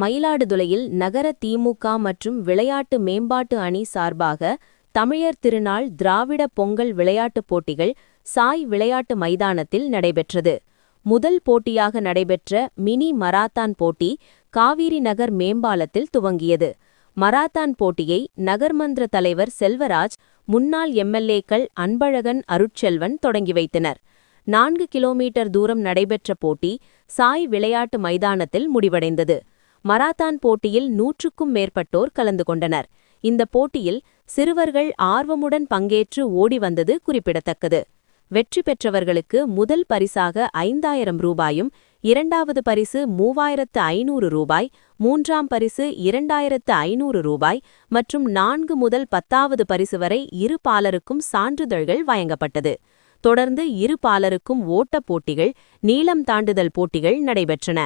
மயிலாடுதுறையில் நகர திமுக மற்றும் விளையாட்டு மேம்பாட்டு அணி சார்பாக தமிழர் திருநாள் திராவிட பொங்கல் விளையாட்டுப் போட்டிகள் சாய் விளையாட்டு மைதானத்தில் நடைபெற்றது. முதல் போட்டியாக நடைபெற்ற மினி மராத்தான் போட்டி காவிரி நகர் மேம்பாலத்தில் துவங்கியது. மராத்தான் போட்டியை நகர்மன்ற தலைவர் செல்வராஜ் முன்னாள் எம்எல்ஏக்கள் அன்பழகன் அருட்செல்வன் தொடங்கி வைத்தனர். நான்கு கிலோமீட்டர் தூரம் நடைபெற்ற போட்டி சாய் விளையாட்டு மைதானத்தில் முடிவடைந்தது. மராத்தான் போட்டியில் நூற்றுக்கும் மேற்பட்டோர் கலந்து கொண்டனர். இந்த போட்டியில் சிறுவர்கள் ஆர்வமுடன் பங்கேற்று ஓடி வந்தது குறிப்பிடத்தக்கது. வெற்றி பெற்றவர்களுக்கு முதல் பரிசாக ஐந்தாயிரம் ரூபாயும் இரண்டாவது பரிசு மூவாயிரத்து ஐநூறு ரூபாய் மூன்றாம் பரிசு இரண்டாயிரத்து ஐநூறு ரூபாய் மற்றும் நான்கு முதல் பத்தாவது பரிசு வரை இரு பாலருக்கும் சான்றிதழ்கள் வழங்கப்பட்டது. தொடர்ந்து இரு பாலருக்கும் ஓட்டப் போட்டிகள் நீளம் தாண்டுதல் போட்டிகள் நடைபெற்றன.